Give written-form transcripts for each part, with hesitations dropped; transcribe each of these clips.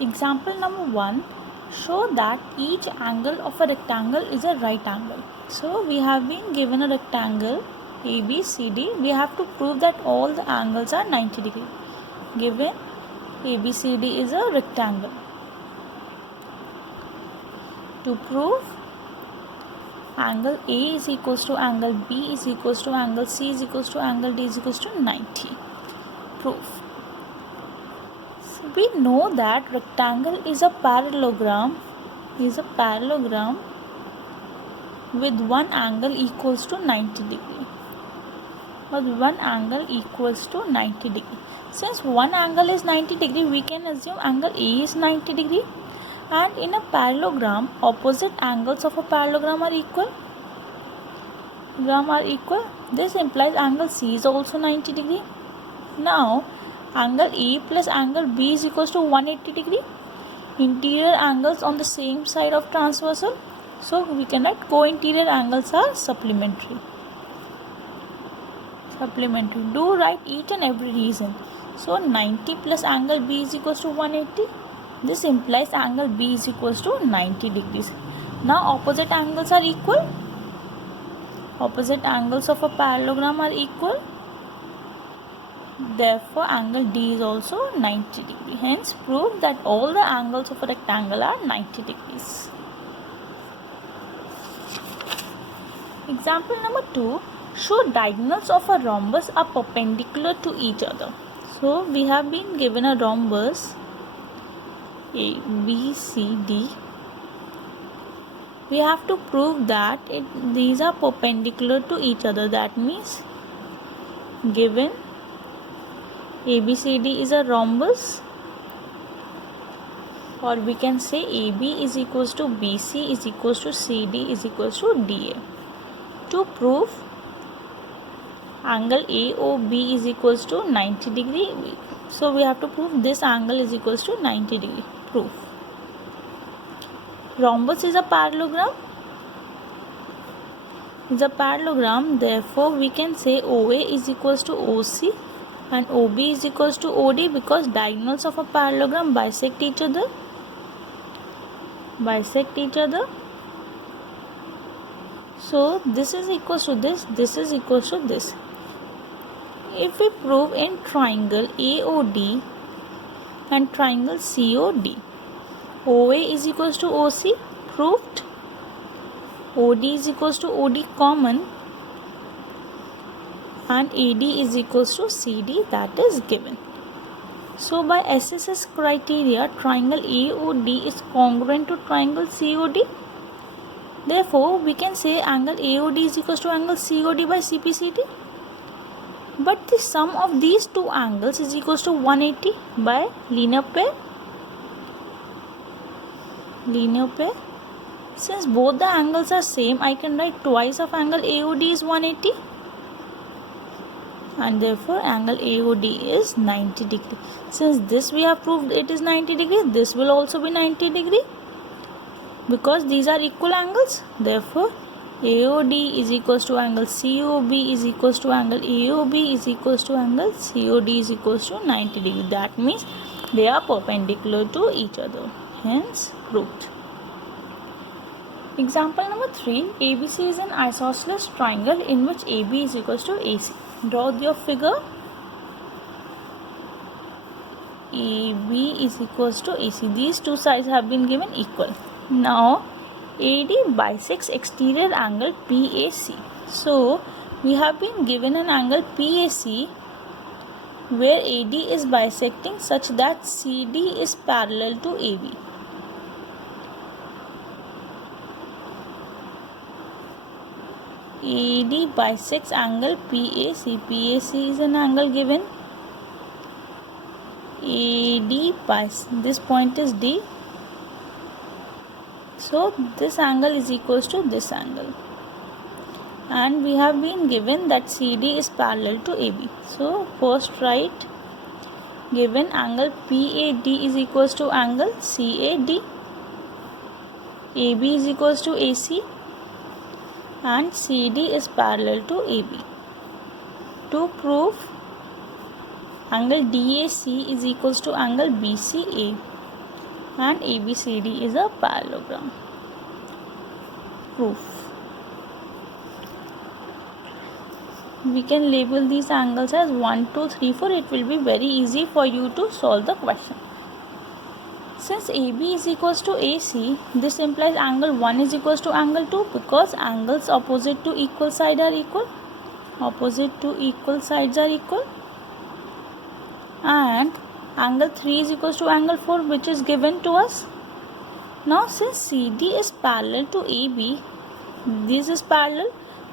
Example number 1, show that each angle of a rectangle is a right angle. So we have been given a rectangle ABCD. We have to prove that all the angles are 90 degree. Given ABCD is a rectangle. To prove angle A is equals to angle B is equals to angle C is equals to angle D is equals to 90. Proof. So we know that rectangle is a parallelogram with one angle equals to 90 degree. Since one angle is 90 degree, we can assume angle A is 90 degree. And in a parallelogram, opposite angles of a parallelogram are equal. This implies angle C is also 90 degree. Now, angle A plus angle B is equals to 180 degree. Interior angles on the same side of transversal. So, we can write co-interior angles are supplementary. Do write each and every reason. So, 90 plus angle B is equals to 180. This implies angle B is equals to 90 degrees. Now opposite angles are equal. Opposite angles of a parallelogram are equal. Therefore angle D is also 90 degree. Hence prove that all the angles of a rectangle are 90 degrees. Example number 2. Show diagonals of a rhombus are perpendicular to each other. So we have been given a rhombus A, B, C, D. We have to prove that these are perpendicular to each other. That means given ABCD is a rhombus, or we can say AB is equals to BC is equals to CD is equals to DA. To prove angle AOB is equals to 90 degree. So we have to prove this angle is equals to 90 degree. Proof. Rhombus is a parallelogram. Therefore we can say OA is equals to OC and OB is equals to OD because diagonals of a parallelogram bisect each other. So this is equals to this is equals to this. If we prove in triangle AOD and triangle COD, OA is equals to OC, proved. OD is equals to OD common and AD is equals to CD, that is given. So by SSS criteria, triangle AOD is congruent to triangle COD. Therefore, we can say angle AOD is equals to angle COD by CPCD. But the sum of these two angles is equals to 180 by linear pair. Since both the angles are same, I can write twice of angle AOD is 180. And therefore, angle AOD is 90 degree. Since this we have proved it is 90 degree, this will also be 90 degree. Because these are equal angles. Therefore, AOD is equals to angle COB is equals to angle AOB is equals to angle COD is equals to 90 degree. That means they are perpendicular to each other. Hence proved. Example number 3. ABC is an isosceles triangle in which AB is equals to AC. Draw your figure. AB is equals to AC. These two sides have been given equal. Now AD bisects exterior angle PAC. So we have been given an angle PAC where AD is bisecting such that CD is parallel to AB. AD bisects angle PAC. PAC is an angle given. AD bisects. This point is D. So this angle is equals to this angle. And we have been given that CD is parallel to AB. So first write given angle PAD is equals to angle CAD. AB is equals to AC. And CD is parallel to AB. To prove angle DAC is equals to angle BCA. and ABCD is a parallelogram. Proof. We can label these angles as 1, 2, 3, 4. It will be very easy for you to solve the question. Since AB is equals to AC, this implies angle 1 is equals to angle 2 because angles opposite to equal side are equal. Opposite to equal sides are equal. And angle 3 is equals to angle 4, which is given to us. Now since CD is parallel to AB, this is parallel.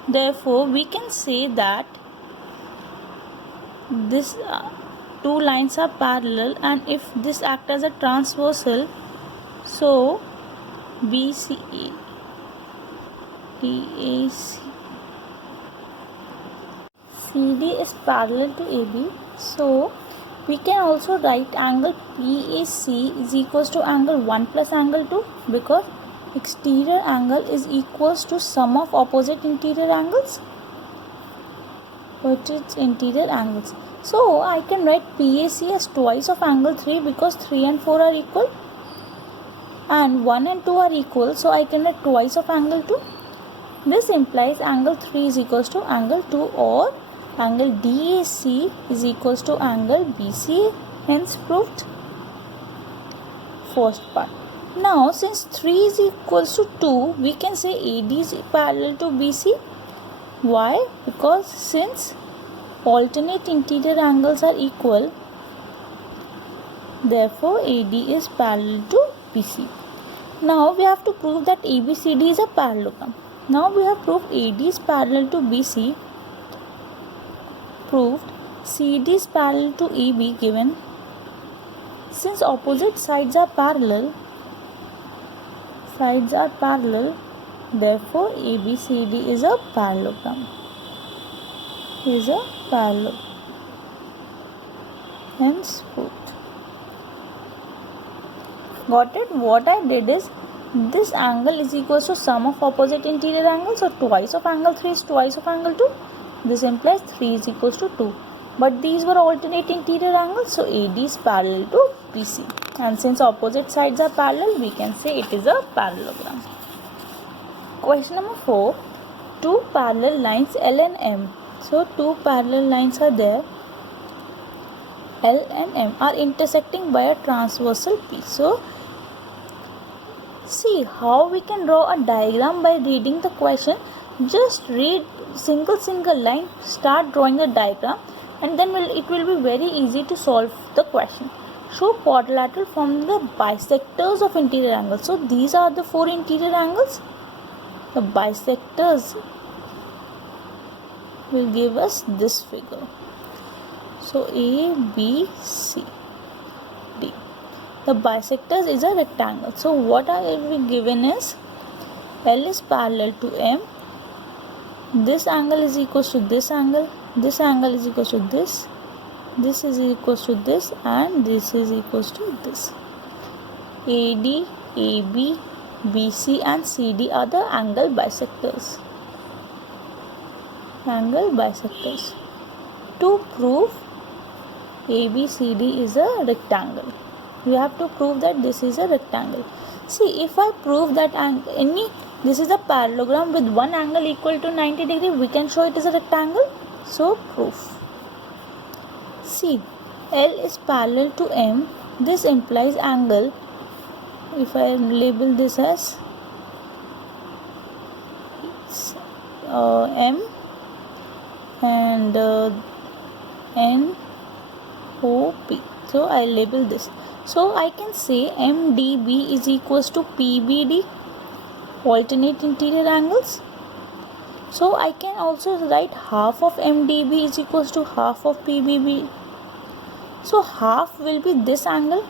Therefore, we can say that this two lines are parallel, and if this acts as a transversal, so BCE, DAC, CD is parallel to AB. So we can also write angle PAC is equals to angle 1 plus angle 2 because exterior angle is equals to sum of opposite interior angles. Which is interior angles. So I can write PAC as twice of angle 3 because 3 and 4 are equal. And 1 and 2 are equal, so I can write twice of angle 2. This implies angle 3 is equals to angle 2 or angle DAC is equals to angle BCA, hence proved. First part. Now since 3 is equals to 2, we can say AD is parallel to BC. Why? Because since alternate interior angles are equal, therefore AD is parallel to BC. Now we have to prove that ABCD is a parallelogram. Now we have proved AD is parallel to BC. Proved CD is parallel to AB given. Since opposite sides are parallel, therefore ABCD is a parallelogram. Hence proved. Got it? What I did is this angle is equal to sum of opposite interior angles, so twice of angle 3 is twice of angle 2. This implies 3 is equals to 2. But these were alternate interior angles, so AD is parallel to BC. And since opposite sides are parallel, we can say it is a parallelogram. Question number 4. Two parallel lines L and M. So two parallel lines are there. L and M are intersecting by a transversal P. So see how we can draw a diagram by reading the question. Just read single line, start drawing the diagram, and then it will be very easy to solve the question. Show quadrilateral from the bisectors of interior angles. So these are the 4 interior angles. The bisectors will give us this figure. So A, B, C, D. The bisectors is a rectangle. So what I will be given is L is parallel to M. This angle is equal to this angle. This angle is equal to this. This is equal to this, and this is equal to this. AD, AB, BC and CD are the angle bisectors. To prove ABCD is a rectangle, we have to prove that this is a rectangle. See, if I prove that this is a parallelogram with one angle equal to 90 degree, we can show it is a rectangle. So proof. See, L is parallel to M. This implies angle, if I label this as M and NOP. So I label this. So I can say MDB is equals to PBD, alternate interior angles. So I can also write half of MDB is equals to half of PBB. So half will be this angle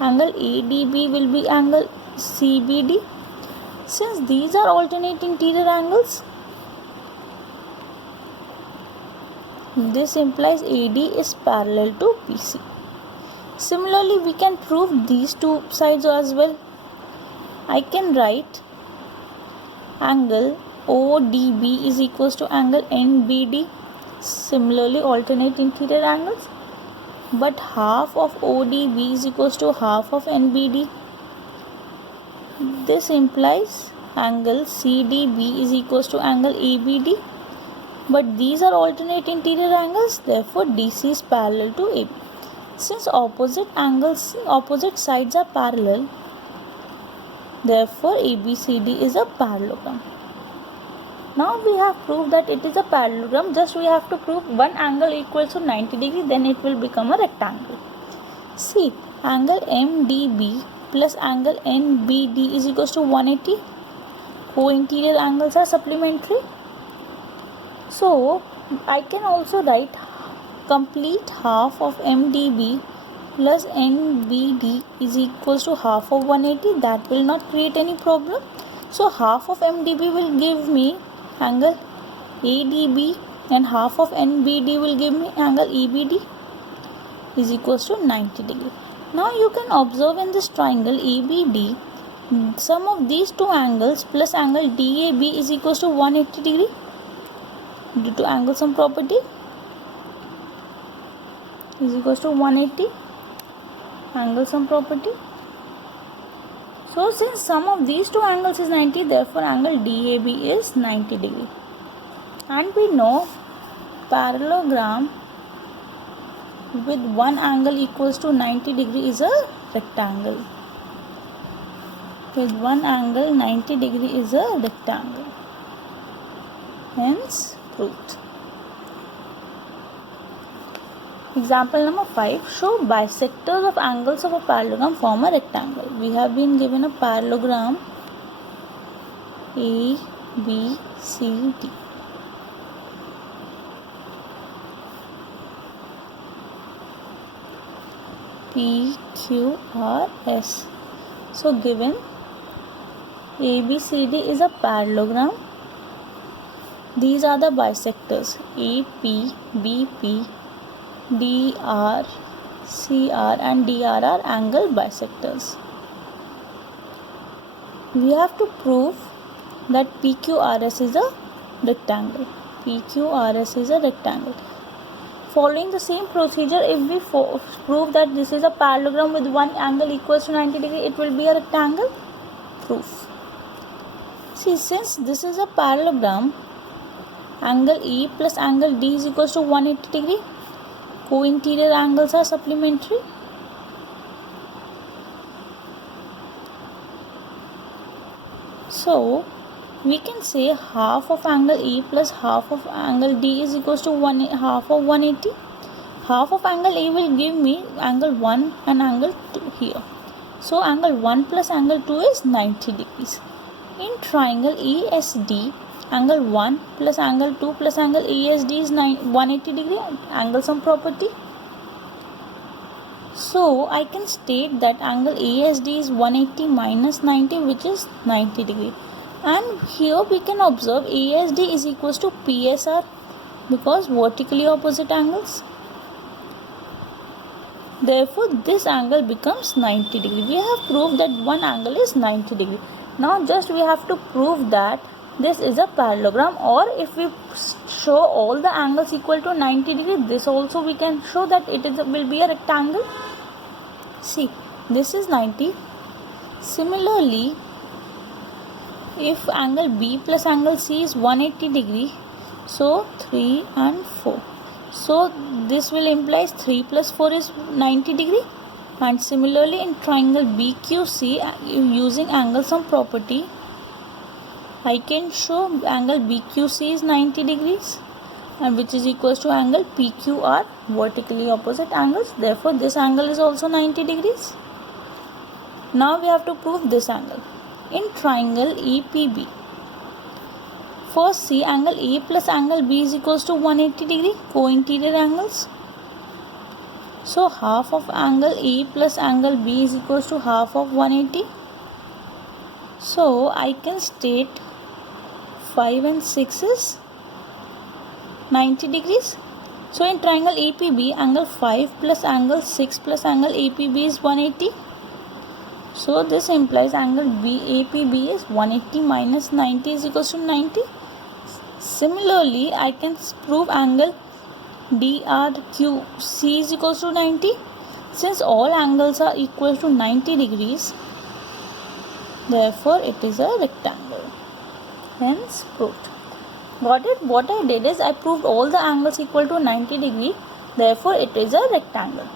ADB will be angle CBD. Since these are alternate interior angles, this implies AD is parallel to BC. Similarly, we can prove these two sides as well. I can write angle ODB is equals to angle NBD. Similarly, alternate interior angles. But half of ODB is equals to half of NBD. this implies angle CDB is equals to angle ABD. But these are alternate interior angles, therefore DC is parallel to AB. Since opposite sides are parallel, therefore ABCD is a parallelogram. Now we have proved that it is a parallelogram. Just we have to prove one angle equals to 90 degree, then it will become a rectangle. See, angle MDB plus angle NBD is equals to 180. Co-interior angles are supplementary. So I can also write complete half of MDB plus NBD is equals to half of 180. That will not create any problem. So half of MDB will give me angle ADB and half of NBD will give me angle EBD is equals to 90 degree. Now you can observe in this triangle ABD, sum of these two angles plus angle DAB is equals to 180 degree due to angle sum property is equals to 180 angle sum property. So since sum of these two angles is 90, therefore angle DAB is 90 degree. And we know parallelogram with one angle equals to 90 degree is a rectangle. With one angle 90 degree is a rectangle. Hence proved. Example number 5. Show bisectors of angles of a parallelogram form a rectangle. We have been given a parallelogram A, B, C, D. P, Q, R, S. So given ABCD is a parallelogram. These are the bisectors AP, BP, DR, CR and DR are angle bisectors. We have to prove that PQRS is a rectangle. PQRS is a rectangle. Following the same procedure, if we prove that this is a parallelogram with one angle equals to 90 degree, it will be a rectangle. Proof. See, since this is a parallelogram, angle E plus angle D is equals to 180 degree. Co-interior angles are supplementary. So we can say half of angle E plus half of angle D is equals to half of 180. Half of angle E will give me angle 1 and angle 2 here. So angle 1 plus angle 2 is 90 degrees. In triangle ESD, angle 1 plus angle 2 plus angle ESD is 180 degree, angle sum property. So I can state that angle ESD is 180 minus 90, which is 90 degree. And here we can observe ESD is equals to PSR because vertically opposite angles. Therefore this angle becomes 90 degree. We have proved that one angle is 90 degree. Now just we have to prove that this is a parallelogram, or if we show all the angles equal to 90 degree, this also we can show that it will be a rectangle. See, this is 90. Similarly, if angle B plus angle C is 180 degree, so 3 and 4. So this will imply 3 plus 4 is 90 degree. And similarly in triangle BQC, using angle sum property, I can show angle BQC is 90 degrees and which is equals to angle PQR, vertically opposite angles. Therefore this angle is also 90 degrees. Now we have to prove this angle. In triangle EPB, first see angle A plus angle B is equals to 180 degree, co-interior angles. So half of angle A plus angle B is equals to half of 180. So I can state 5 and 6 is 90 degrees. So in triangle APB, angle 5 plus angle 6 plus angle APB is 180. So this implies angle APB is 180 minus 90 is equals to 90. Similarly, I can prove angle DRQC is equals to 90. Since all angles are equal to 90 degrees, Therefore, it is a rectangle. Hence, proved. Got it? What I did is I proved all the angles equal to 90 degree. Therefore, it is a rectangle.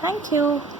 Thank you.